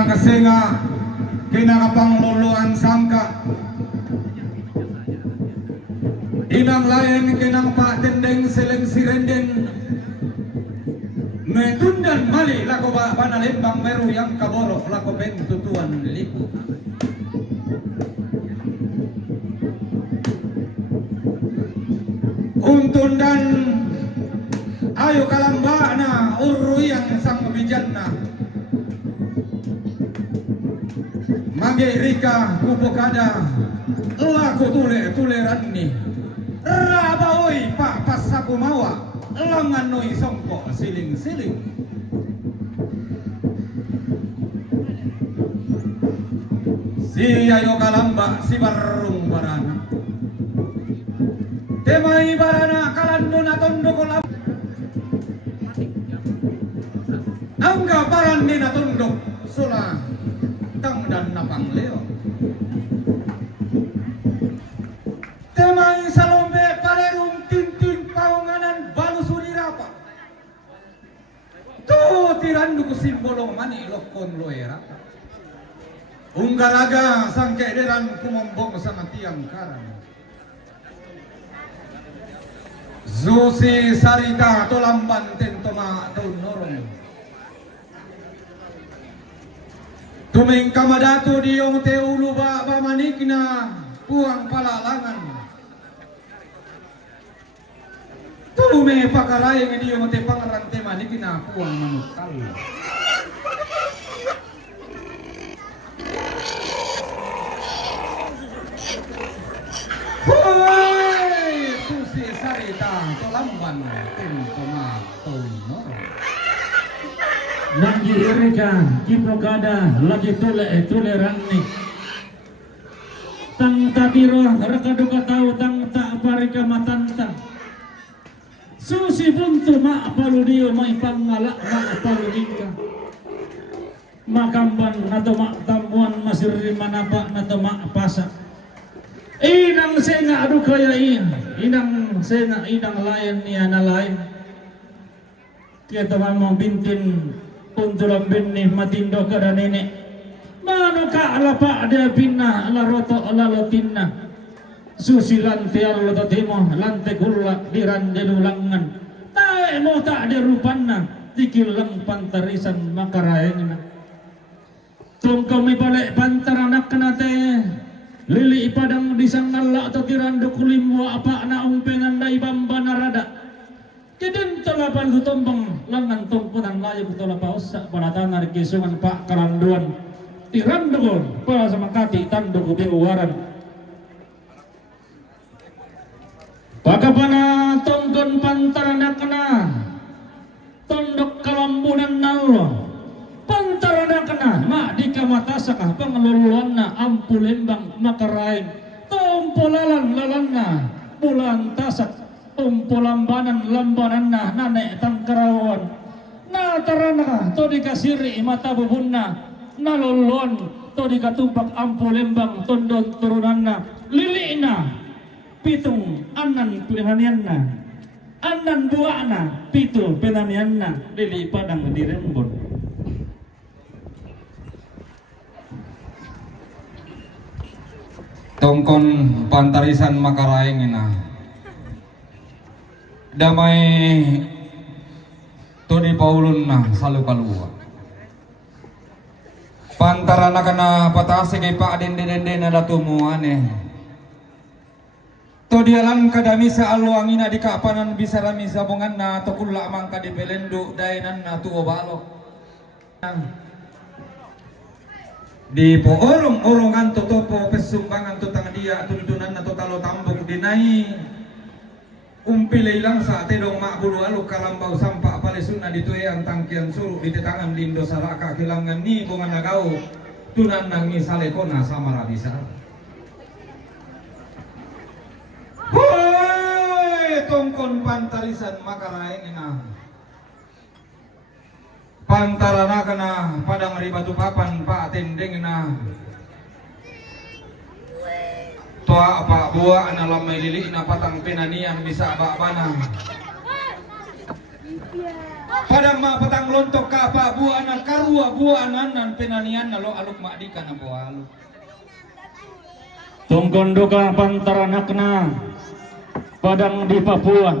Inang kesenga kinakapangluluan sangka, inang lain kinang patendeng seleng sirenden, metundan mali lako ba panalembang meru yang kaborok lako beng tutuan lipu. Untundan ayo kalambana uru yang sang bijanna, mage rika kupokada laku tuleran ni rabaoi pak pasaku mawa langan noi songko siling-siling. Si ayo kalamba si barung barana, temai barana kalandona tondo kolam, angga baran ni natundok sula tang dan napang leo. Temai salombe palerung tintin paunganan balu suri rapa. Tu tirandu simbolong mani lokon loera. Unggaraga sangke deran kumombong sama tiang karang. Zusi sarita tolamban tentoma norong. Tumeng kamadatu diong teulu ba manikna puang palalangan. Tume pakarai ng diong te pangarang te manikna puang Manukallo. Hoy susi sarita tolamban tentoma norong. Lagi irika kipokada lagi tuleran nih tang tatiro raka duka tahu tang tak parika matanta susi buntu ma palu dio mai pangala ma palu dingka makamban nato ma tamuan masir manapa nato ma pasa inang senga adu kaya inang senga inang lain niya na lain kita mau bintin untulang benih matindo kada nenek mano ka alapa dia pinna ala roto ala lotinna susilan tiar loto timo lante kulla diran delulangan tae mo tak ada rupanna tikilang pantarisan makaraengna tongkami balik pantaranak kenate lili ipadang disangalla atau tiranduk limwa apa na umpengan dai bamba narada Keden tolapan hutombang langan tongkonan layu tola pausa panatan kisungan pak kalanduan tirandukon para sama kati tanduk uwaran pakapana tongkon pantarana kena tondok kalambunan nallo pantarana kena mak di kamatasakah pengeluluanna ampu Lembang makarain tompolalan lalanna bulan tasak umpulambanan lambananna nanek tangkarawan na tarana to dikasiri mata bubunna nalolon to dikatumpak ampu Lembang tondon turunanna lilina pitung anan penanianna anan buana pitu penanianna lili padang di Rembon. Tongkon pantarisan makaraengina damai todi paulun na salu kalua pantarana kana patase kay pa dende na datumuane to dialan kadamisa aluangina di kapanan bisa rami sabungan na to kulla mangka di pelendu dainan na tuo balok di poorong-orongan to topo pesumbangan to tangadia tuntunan na to talo tambok dinai umpilay lang sa tedong makbulu aluk kalambau sampak palisuna dito ang tangkian suru di tetangan lindo saraka kilangan ni bunga nagaw tunan nang misalekona sa marabisa. Hoy tongkon pantarisan makaraeng ina pantarana kana padang ribatu papan pa tendeng na toa pak buah na lamay lili na patang penanian bisa bak bana Padang ma petang lontok kapa buanan karua buanan nan penanian nalo aluk mak dikan apa aluk. Tongkondoka pantaranakna padang di Papua.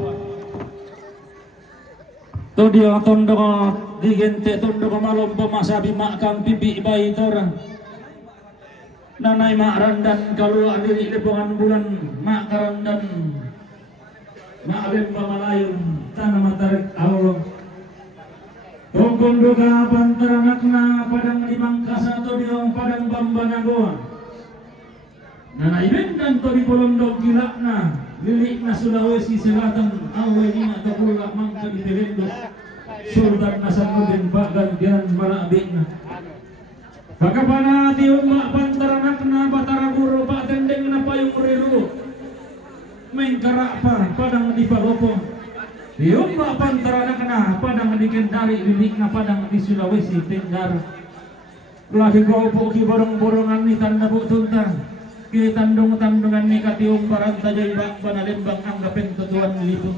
Tu dia tondoko digente tondoko malom pemasabi makam pipi bayi tora. Nanai mak randan kalau diri lepongan bulan mak karandan mak lembang malayun tanah matarik Allah. Tongkondoka pantaranakna padang di Mangkasa tu dia padang Bambanagoa. Nanai bendan tu di Polondok gilakna lilikna Sulawesi Selatan awal ini atau pula mangka di Telendo Sultan Nasaruddin bagantian malabikna Pakapana tiung mak pantaranakna batara guru pak tendeng na payung riru mengkarak pa padang di Palopo tiung mak pantaranakna padang di Kendari lilikna padang di Sulawesi Tenggara lagi gopo ki borong-borongan ni tanda buktuntar ki tandung-tandungan ni katiung barang tajay bak Lembang anggapin tutuan lipo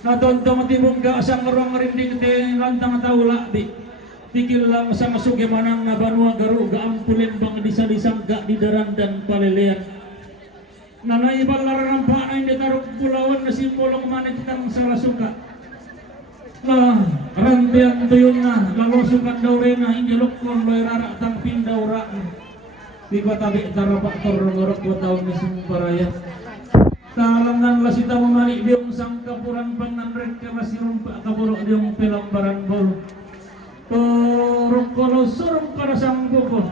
natontong tibong ka asang ngerong rinding ti lantang taula di tikil lang sang suge manang nga banua garu gaang Lembang disa-disang ga di daran dan palelean nanay balaran pa ay ditarok pulawan na simbolong manik ng sarasuka na rantian tuyong na lalosukan daw rin na hindi lukon loy rara tang pindaw ra di tabi tarapak torongorok 2 tahun ni sumparaya talangan lasita mamali diong sang kapuran pangnanrek ka masirong pa kaburok diong pelambaran bol torok kolo surong kada sang buko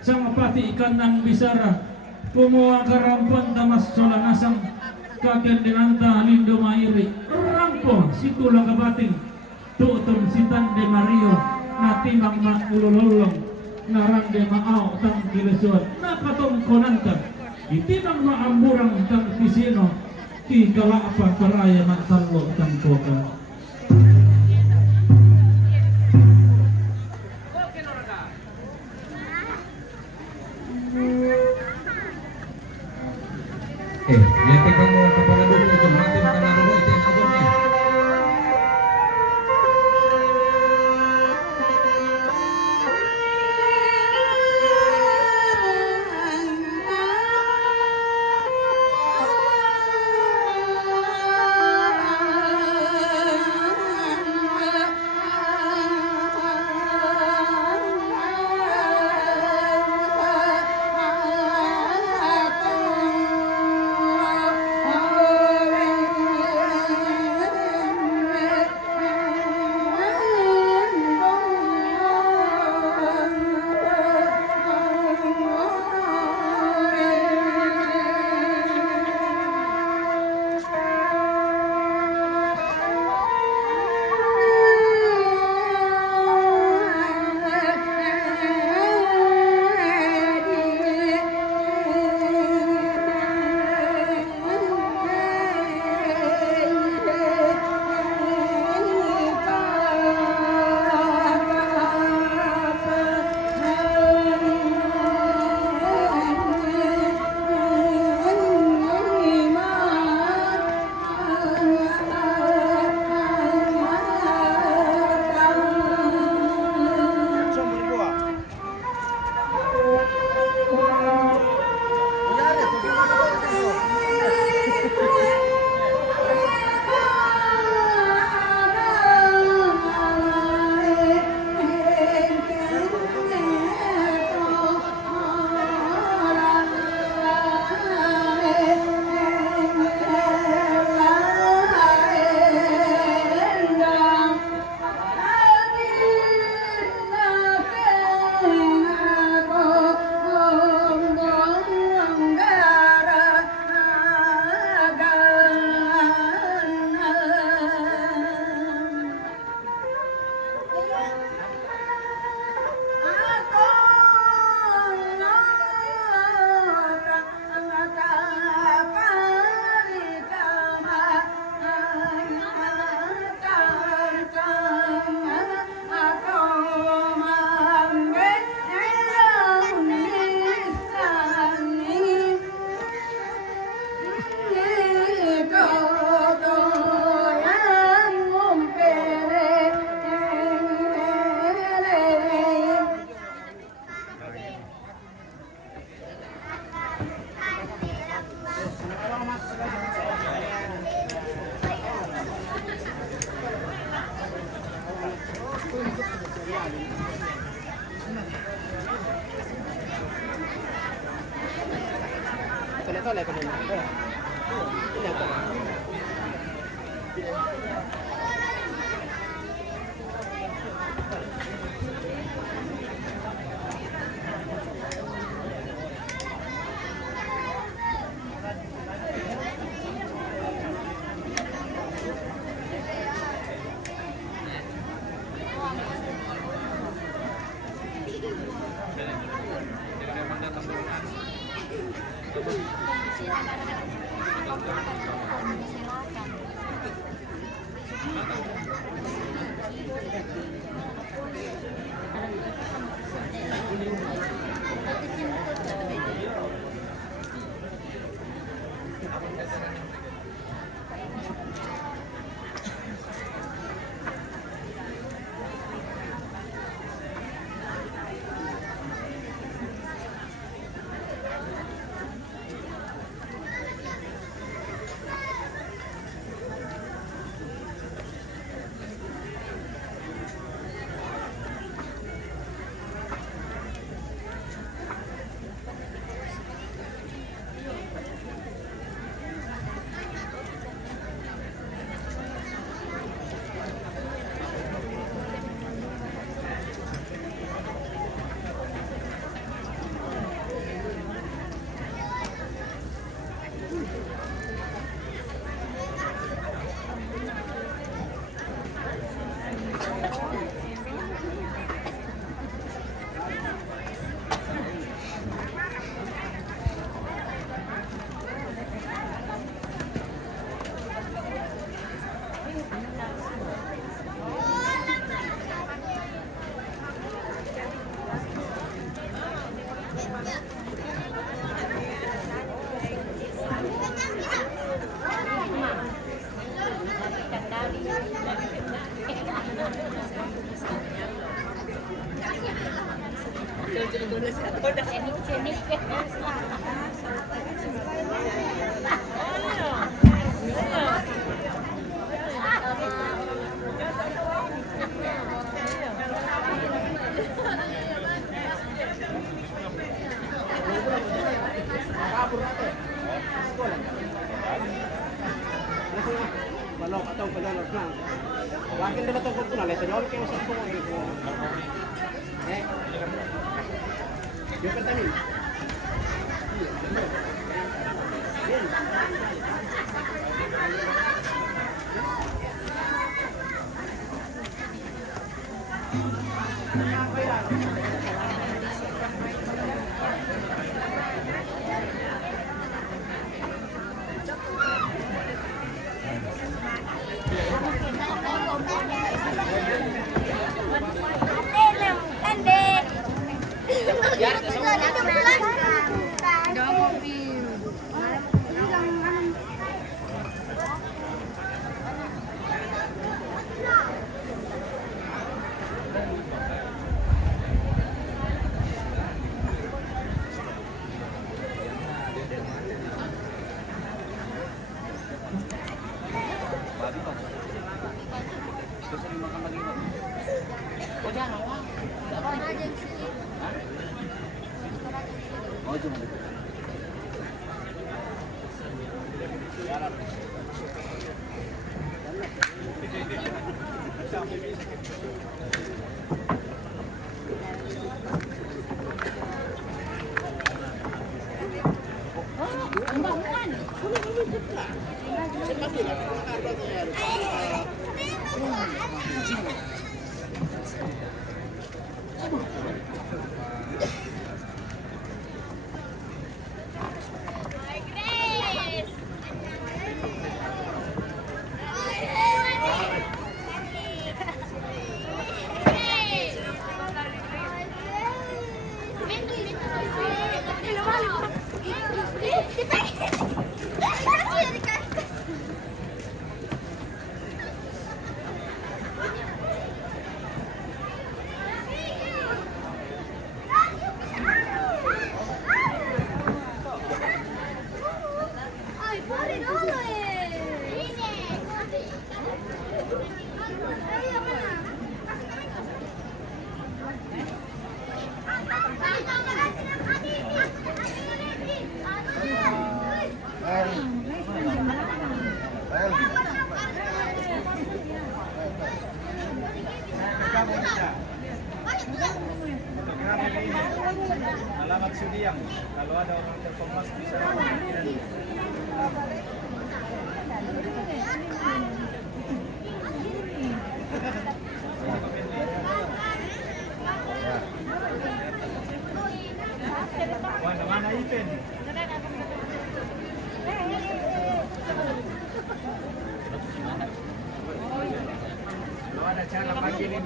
sang pati ikan ng bisara kumuha karampan tamas solanasang kaken dinanta alindo mairi rampo situlang kabating tutom sitan de Mario natimang makulololong narang de maaw tang gilesuat nakatongkonan ka itinang maamburang tang pisino ki kalapa karaya magtalo tang koka Lihat kamu kepala dulu itu mati makan dulu itu yang agungnya. Balok atau pejalan na. Wakin dala tong kuna le tanyol kay sa ko ko. Yo pertamin. Alamat Sudiang. Kalau ada orang terkemas bisa mana Ipen? Kalau ada cara pagi ini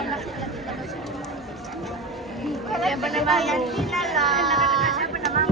Siapa nama yang kilala? Siapa nama?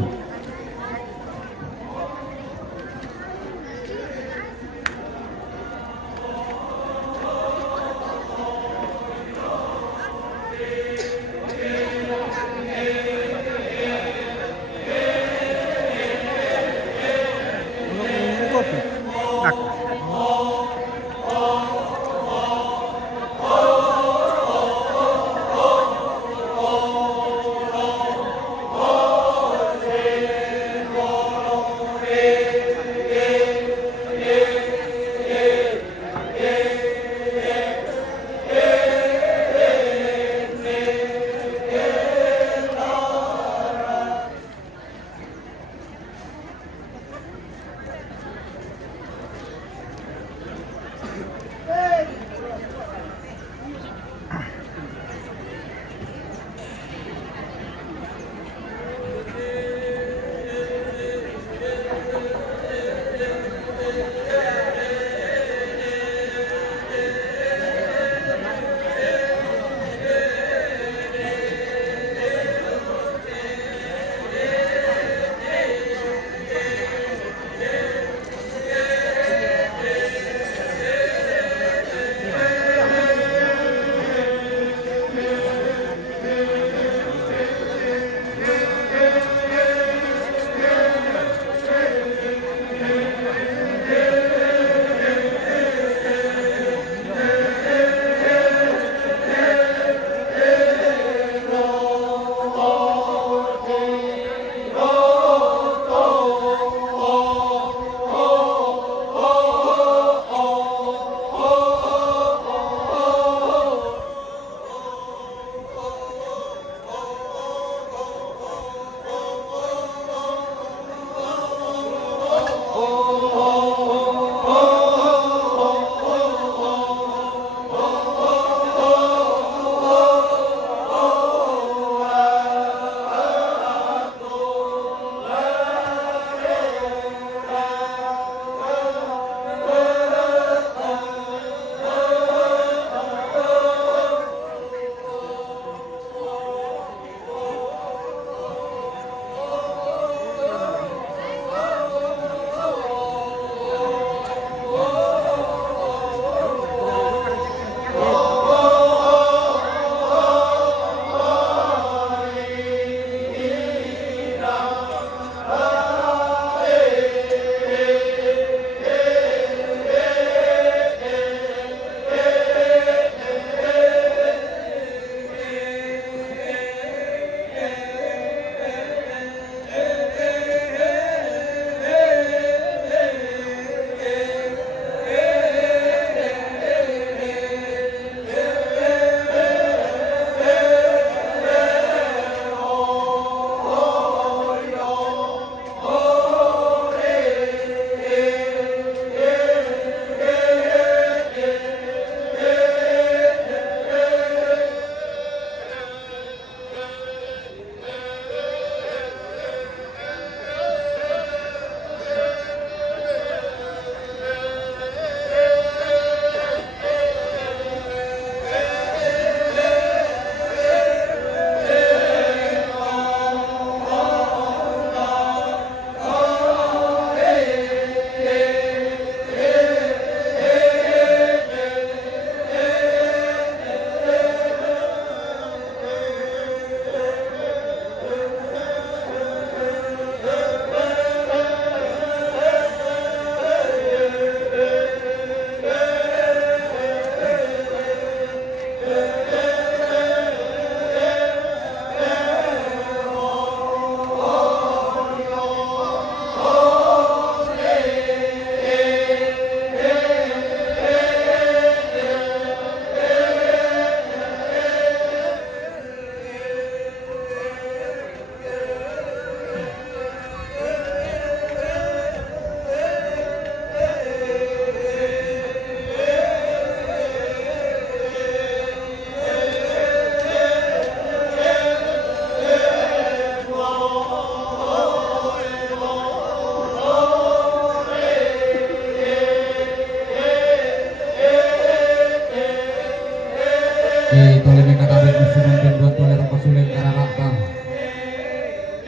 Tole may katabit musunan din buat tole rong pasuling karakta.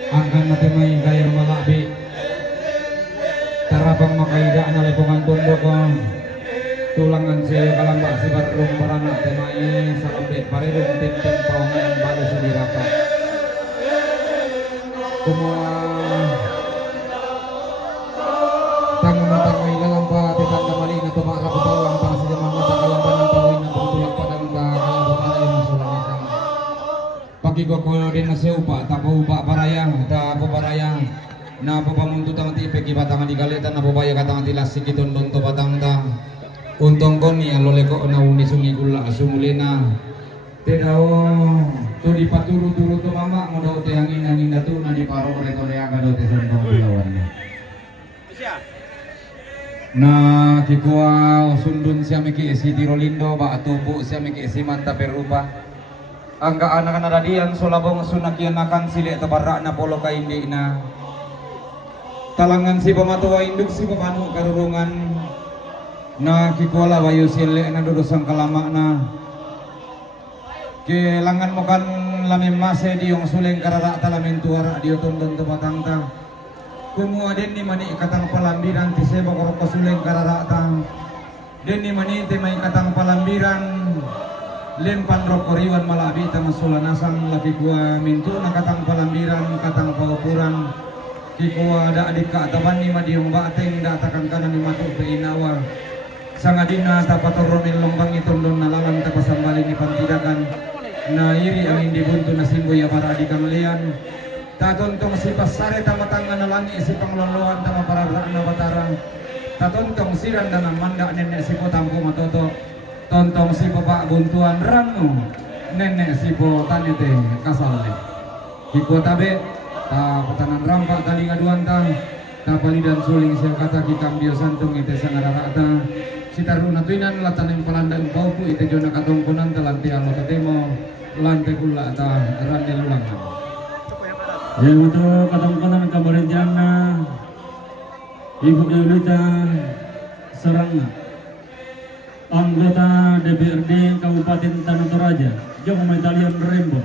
Angkan natin may gaya ng malabi. Tarapang makaida na lipungan tondo ko. Tulangan si kalamba si batrong barana temai sa lambit parirong tinting paungan ang balo sa diraka. Kumuha tango-tangoy lalamba titan na mali na tumara ko tawang para sa jamang mata kalamba ng pawin ng pagtulak padang ta kalamba para yung masulangitan. Pagkigo ko din na siya upa tapo upa parayang tapo parayang na papamunto tang tipik ibatangan di galitan na babaya katang tilas sikiton don to batang ta. Untong koni alole ko na uni sungi gula sumulina. Tedao to di paturu-turu to mama mo daw te hangin na to na di paro reto leaga daw te sontong lawan. Na kikuha sundun siya miki si Tirolindo ba atubo siya miki si Manta Perupa. Ang kaanak na radian sulabong sunakyan akan sili tabarra na polo ka hindi na. Talangan si pamatuwa induk si pamanu karurungan na kikuala wayo sili na dudusang kalama na kilangan mo kan lamin mase di yung suling karara talamin tuara di utundon tumatang ta kumuha din ni mani ikatang palambiran ti seba korok suling karara tang din ni mani ti may ikatang palambiran limpan rokoriwan malabi ta masulanasang laki kuha mintu na katang palambiran katang paupuran kikuha da adik kaataban ni madiyong bateng da takang kanan ni matu peinawa sangadina tapatoron ni Lembang itundon nalalang tapasambali ni pantidakan na iri ang hindi bunto na simboy para adikang lian tatontong si pasare tamatanga na langi si panglolohan tama para na batara tatontong siran na ng manda nenek si po tampo matoto tontong si po pa buntuan ranu nenek si po tanete kasal hiko tabe ta patanan rampak tali ngaduan ta palidan suling siya kata kikam bio santung ite sangararata si taruna tuinan latan yang palandang paupu ite jona katongkonan talanti alo katemo lantai kula ta rande lulangan yang untuk katongkonan kabarintian na Ibu Deulita Serangga anggota DPRD Kabupaten Tanah Toraja Joko Metalion Rembo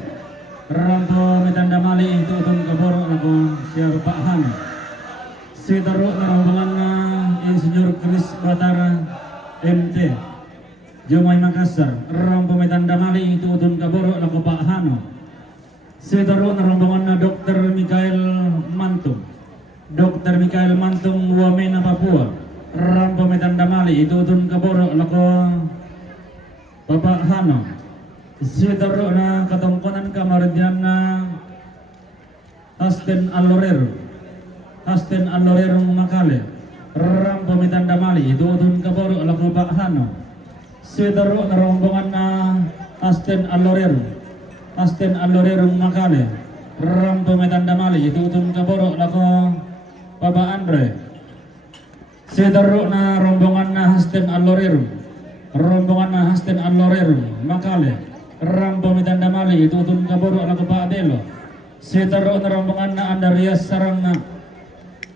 Rampo Metanda Mali itu utun kabor aku siapa Pak Han si taruh rombongan Insinyur Kris Batara MT Jomai Makassar Rampo Metanda Mali itu utun kabor aku Pak Hano si taruh rombongan Dr. Mikael Mantung Wamena Papua Rampo Metanda Mali itu utun kabor aku Bapak Hano si taruh na katongkonan kamardian na Hasten Allorero Makale Rampo Metanda Mali itu utun kaboro ala Bapak Hano si taruh na rombongan na Hasten Allorero Makale Rampo Metanda Mali itu utun kaboro ala Bapak Andre si taruh na rombongan na Hasten Allorero Makale Rampo Metanda Mali itu utun kaboro ala Bapak Belo si taruh na rombongan na Andarias Sarangna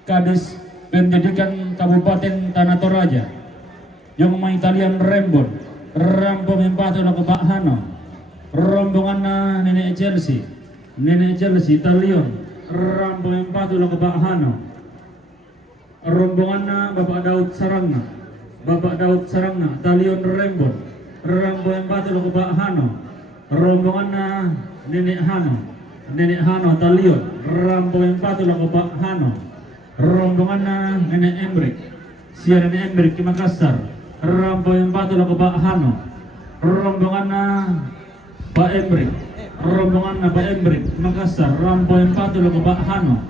Kadis Pendidikan Kabupaten Tanah Toraja yung may Italian Rembon Rampo Mempatu laku Pak Hano rombongan na Nenek Chelsea Italian Rampo Mempatu laku Pak Hano rombongan na Bapak Daud Sarangna Italian Rembon Rampo Mempatu laku Pak Hano rombongan na Nenek Hano Italian Rampo Mempatu laku Pak Hano rombongan na Nenek Embrik di Makassar Rampo Mempatu laku Pak Hano rombongan na Pak Embrik Makassar Rampo Mempatu laku Pak Hano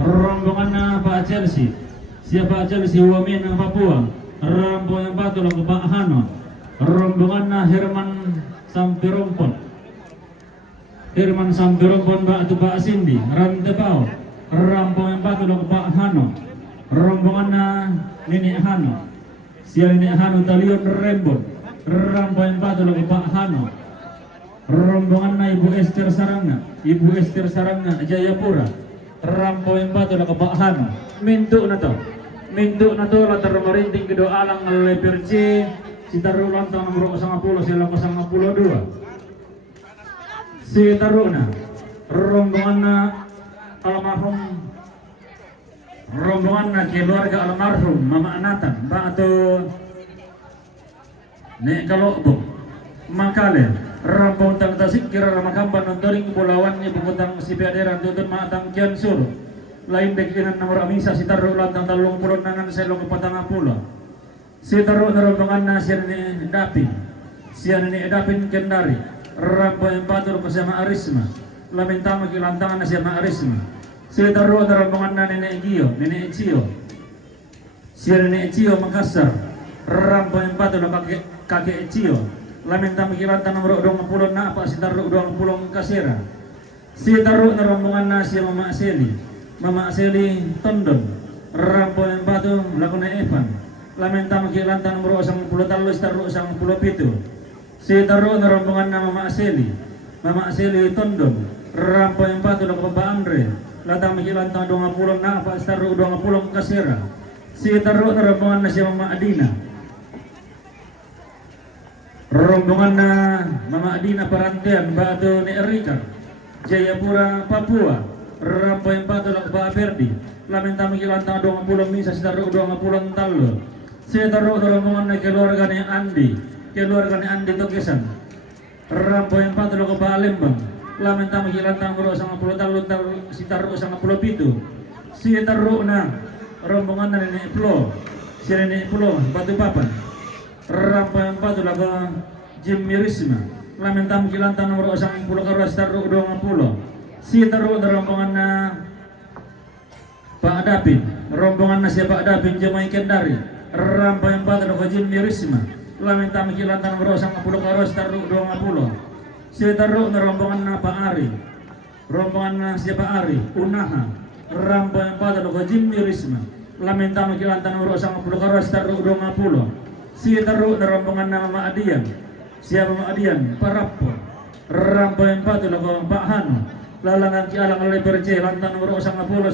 rombongan na Pak Chelsea siapa Chelsea Wamena Papua Rampo Mempatu laku Pak Hano rombongan na Herman Sampirompon Pak itu Pak Cindy Rantebao Rampo Mempatu laku Pak Hano rombongan na Nenek Hano Nenek Hano Italian Rembon Rampo Mempatu laku Pak Hano rombongan na Ibu Esther Sarangna Jayapura Rampo Mempatu laku Pak Hano mintu na to latar marinting kedo alang leperci si taruh lantang nomor 10 sila 02 si taruna rombongan na almarhum, rombongan na keluarga almarhum Mama Anatan batu nek kalobong makale rampung tang tasik kira ramakamban nontoring pulauan ni pengutang si piaderan tutun matang kian sur lain dekinan nomor amisa si taruh lantang talung pulon nangan selong patang pulau si taruh rombongan na sian ni dapin sian ni dapin kendari rampung yang patur kesama arisma lamin tama kilantangan na siya arisma si taruh rombongan na nenek Gio nenek Cio sian nenek Cio Makassar rampung yang patur na kakek Cio lamin tama kilantan nomor 20 na apa si taruh 20 kasera si taruh rombongan na siya Mama Seli Tondon rampo yang batu lakuna Evan lamin tama kilantan nomor 10 talus taruh 10 pitu si taruh rombongan na Mama Seli Tondon rampo yang batu lakuna Bapak Andre latang kilantan 20 na apa si taruh 20 kasera si taruh rombongan na siya Mama Adina rombongan na Mama Adina Parantian batu ni Erika Jayapura Papua rampo yang batu lak Pak Albertin lamin tama kilantang 20 misa si taruh 20 talo si taruh rombongan na keluarga ni Andi Tokesan rampo yang batu lak Pak Lembang lamin tama kilantang 10 talo si taruh 10 pitu si taruh na rombongan na Nenek Plo si Nenek Plo Batu Papan rampo yang batu lak Jim Mirisma lamin tama kilantang nomor 10 karuas taruh 20 si taruh rombongan na Pak Dapin rombongan na siya Pak Dapin Jamai Kendari rampa yang batu lak Jim Mirisma lamin tama kilantang nomor 10 karuas taruh 20 si taruh rombongan na Pak Ari rombongan na siya Pak Ari Unaha rampa yang batu lak Jim Mirisma lamin tama kilantang nomor 10 karuas taruh 20 si taruh rombongan na Mama Adian siya Mama Adian Parapo rampa yang batu lak Pak Hano lalangan ki alang oleh berce lantang nomor 10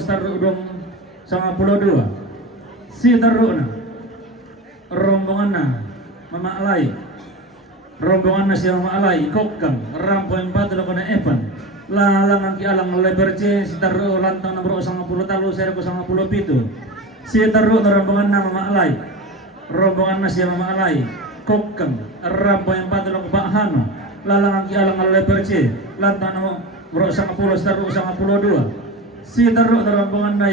taruh 22 si taruh na rombongan na Mama Alai rombongan na siya Mama Alai Kokang rampo yang batu lak na Evan lalangan ki alang oleh berce si taruh lantang nomor 10 talu 10 pitu si taruh na rombongan na Mama Alai rombongan na siya Mama Alai Kokang rampo yang batu lak Pak Hano lalangan ki alang oleh berce lantang nomor 10 taruh 12 si taruh rombongan na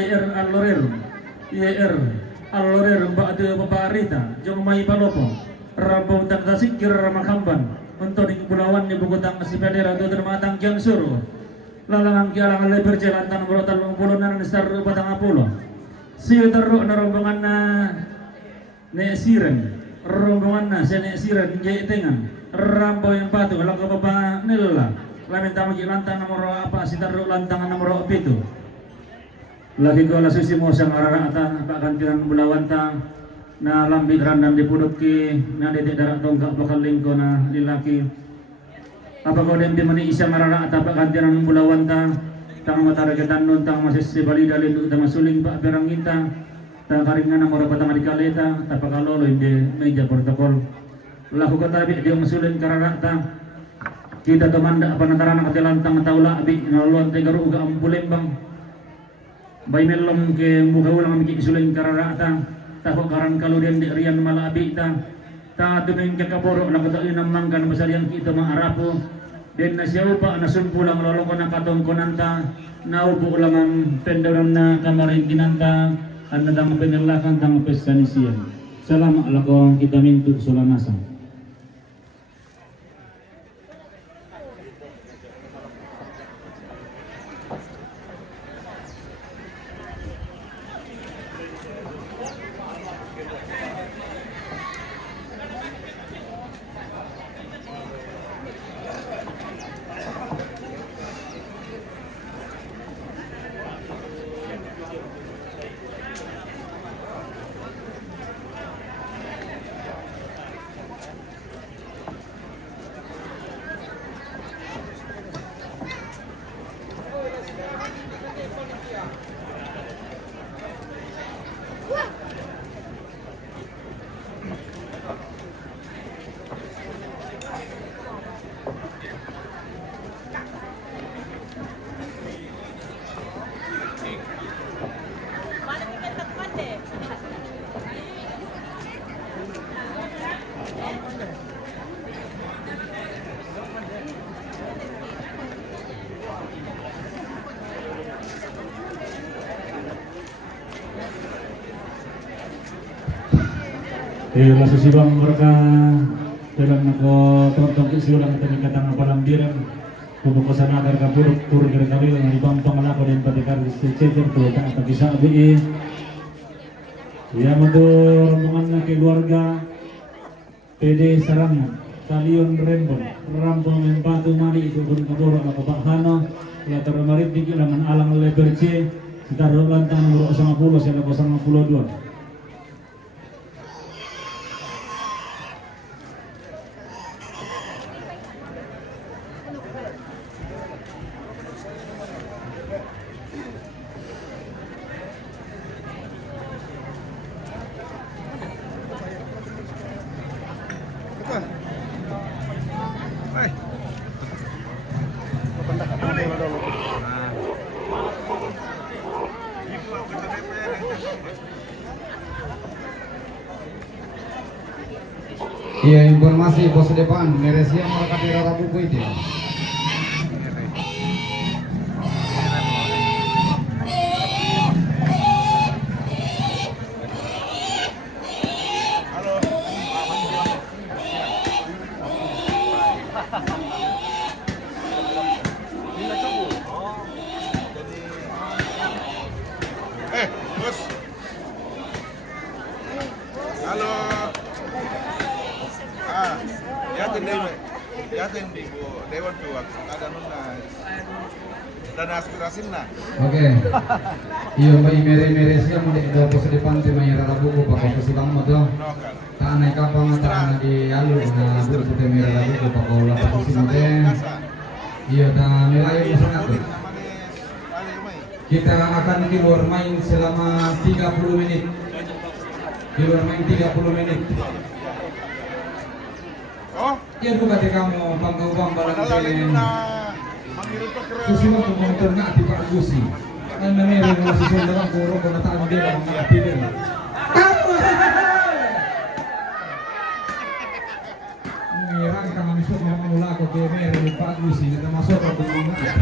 YR Allorer Mbak Bapak Arita Jong Mai Palopo rampung tang tasik kira ramakamban untuk di kepulauan di Bukutang si Pedera itu termatang kian suruh lalangan kialang lebar jalan tanah berotal 50 nan taruh 40 si taruh rombongan na Nek Siren rombongan na si Nek Siren jai tengan rampung yang patuh lalu Bapak Nilla lamin tamu lantang nomor apa si taruh lantangan nomor itu lagi ko susi mo sang ararata pakantiran bulawanta na lambit randam dipuduk ki na detik darat tongkak bakal lingko na lilaki apa ko dem dimani isa mararata pakantiran bulawanta tang mataragetan nun tang masih sebali dalin utama suling pak berang kita tang karingan nomor patang dikaleta tapakalolo inde meja protokol laku katabi dia masulin kararata kita tumanda panantaran katilantang taula abi nalon tegaru uga Lembang bay melom ke muka ulang mikik suleng kararata tako karan kaluden di rian mala abi ta tumeng ke kaporo na katayo namang kan masalian kita maarapo den na siya upa na sumpulang lolong na katongkonan ta na upo ulang ang pendaran na kamarin kinanta ang nadang penalakan tang pesta ni siya salamat alako kita mintu sulanasa. lah sesibang mereka dalam nako tonton isulang peningkatan palambiran pembukusan agar kapur kur kali yang dipampang lako dan patikar cecer tuh tak tak bisa bi ya mundur rombongan keluarga PD Sarangan Talion Rambon Membatu Mali itu pun kabur lako Pak Hano ya termarit di kilangan alang Albertin sekitar lantang nomor 50 sampai 52. Iya, informasi pos depan Meresia mereka di buku itu. Bos. Halo. Yatin di Dewan tuh ada nuna dan aspirasin nah. Oke. Iya, Mbak mere siya mo do pos depan ti may buku pakai susulang mo to. Tanay kapang tanay di alu na buru ti may buku pakai lapas sini. Iya, dan nilai mo sangat tuh. Kita akan keluar main selama 30 menit. Keluar main 30 menit. Oh, iya buka kamu panggaubang barang susulan pemotor nggak di Pak Gusi. Kan meron mo susulan lang puro ko nataan din ang mga pilin. Ngiran ka mamisok mga mula ko kay meron di Pak Gusi na masok ako mga.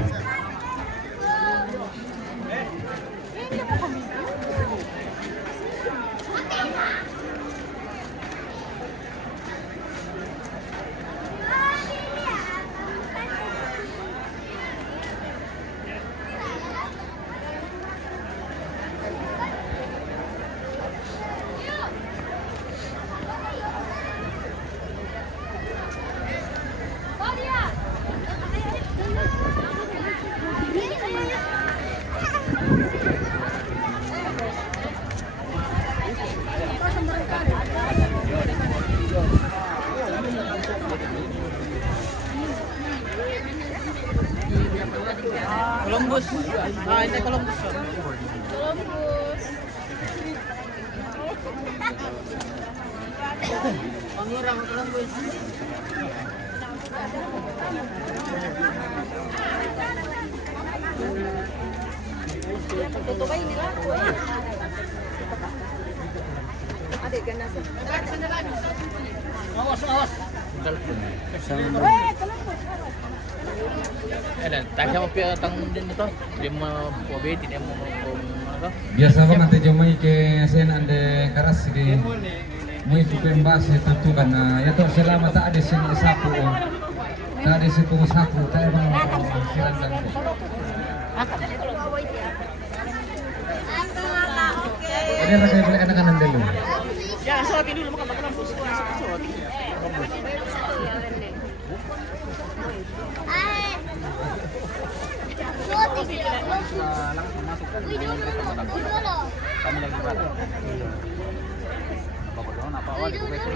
Columbus. Ah, ini Columbus. Columbus. Pengurang Columbus. Tutupay nila. Adik ka nasa. Awas, awas. Dan tasya mo tang din ito. Di mo pabiti, di mo ano. Biasa ko nanti jomay ke sen ande karas di muy pembas itu kan ya to selama tak ada sini sapu tak ada situ sapu tak ada siran dan ini lagi beli anak-anak dulu Ya, suotin dulu makan Columbus. Suotin. Kami lagi berada. Bapak doang apa awal di WC?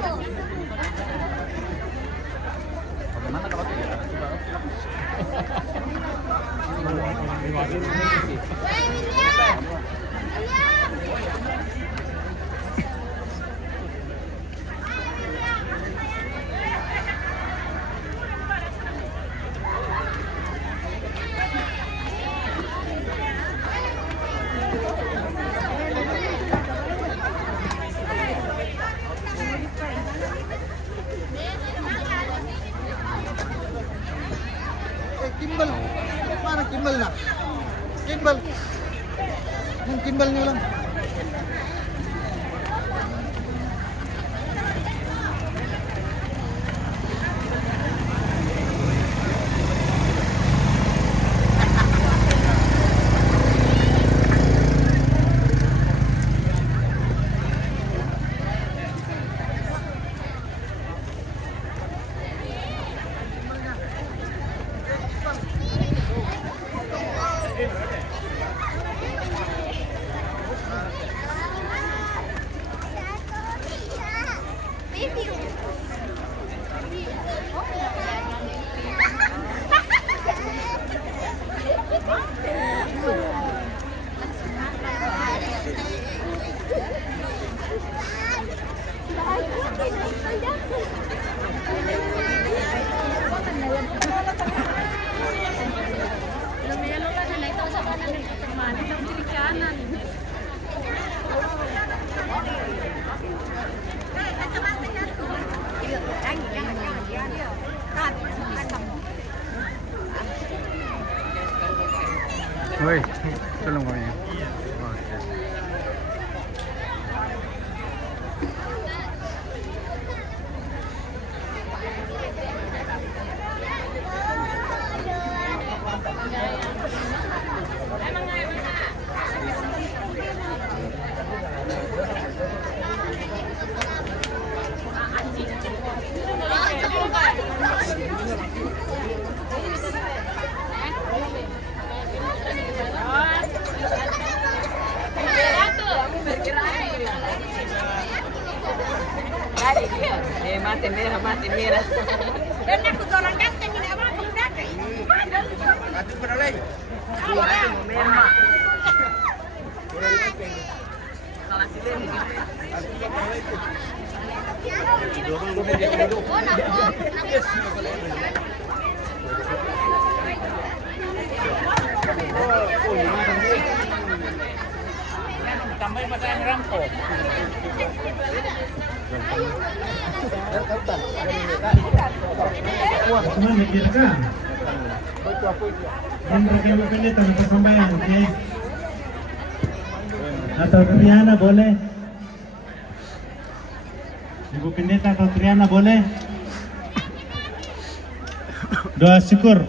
Bagaimana kalau tidak? Kimbal. Mana kimbal na? Kimbal. Yung kimbal nyo lang. Woi, tolong kami. Mati merah. Dan aku orang ganteng ini apa aku dakai. Mati pernah lagi. Merah. Tambah pada yang rampok. Mana kira kan? Yang berkaitan pendeta atau sambayan, oke? Atau Triana boleh? Ibu pendeta atau Triana boleh? Doa syukur.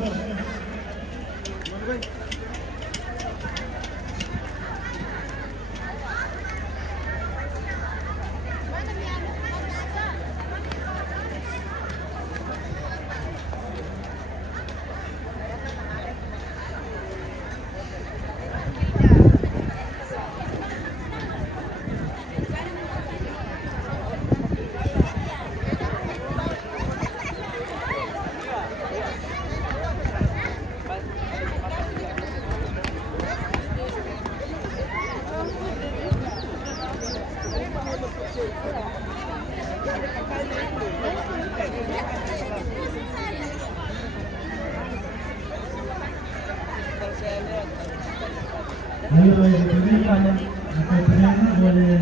Halo, yang pendeta atau Triana boleh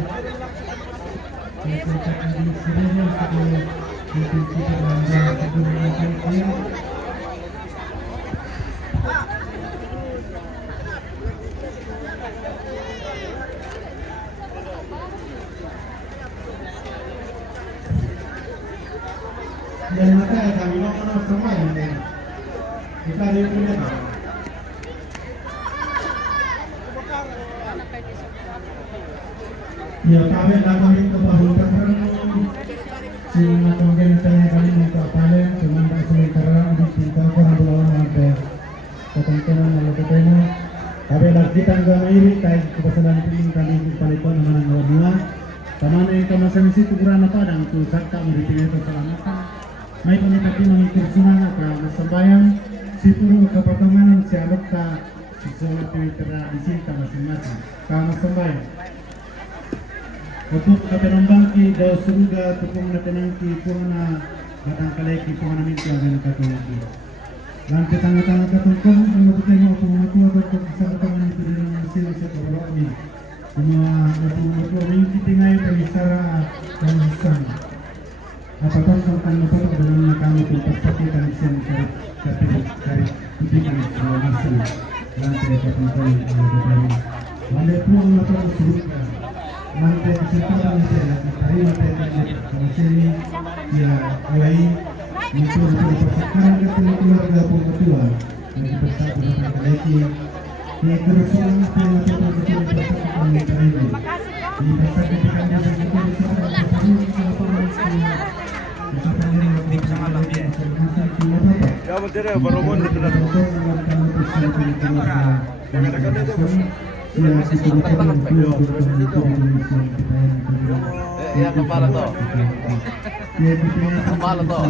mengucapkan diri sendiri sebagai institusi lembaga kependidikan. Dan maka kami mau semua ini kita ada pendeta. Ya, kami akan kepahukan sehingga mungkin saya kali muka paling cuma tak sementara di cinta korang belawan sampai Tongkonan Almh. Kami lagi tangga iri kayak kepesanan pilih kami palipon nama dua. Taman yang kemasan isi tukuran apa dan tu sakta mendipilih keselamatan. Mai kami tapi mengikut semangat ke sembahyang situru kepatonganan si alokta sesuatu tradisi masing-masing. Kami sembahyang. Untuk kapenambangki daw surga tupong natenangki purna batang kaleki purna minti agen katoliki. Lantai tangga-tangga katongkon ang maputay mo pumatuwa at pagkasakatangan ito din ang sila sa kabarami. Mga napumatuwa minti tingay pag-isara at isang. Napatongkong kang napatong dalam na kami pagpapakitan isang karit ibigan sa masin. Lantai katongkon ang maputay. Lantai po ang napatong surga. Mantai kesempatan saya hari nanti kalau sini ya mulai untuk persekarang ketemu keluarga pun ketua lagi bersatu dengan lagi di kerusuhan yang betul bersatu dengan ini di pasar ketika dia betul Ya betul ya, baru mau ditelan. Ya kepala toh. Kepala toh.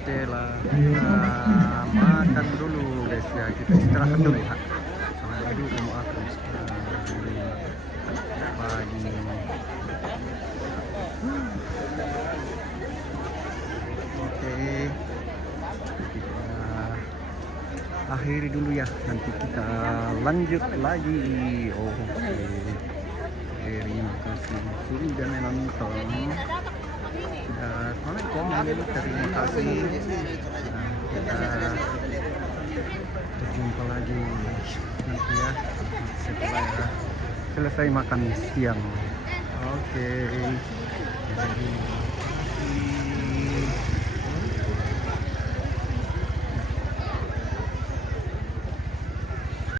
Setelah kita makan dulu guys ya, kita istirahat dulu ya. Aduh kamu akan pagi. Oke, kita akhiri dulu ya, nanti kita lanjut lagi. Oke, terima kasih sudah menonton. Assalamualaikum, terima kasih. Kita berjumpa lagi nanti ya setelah selesai makan siang. Oke.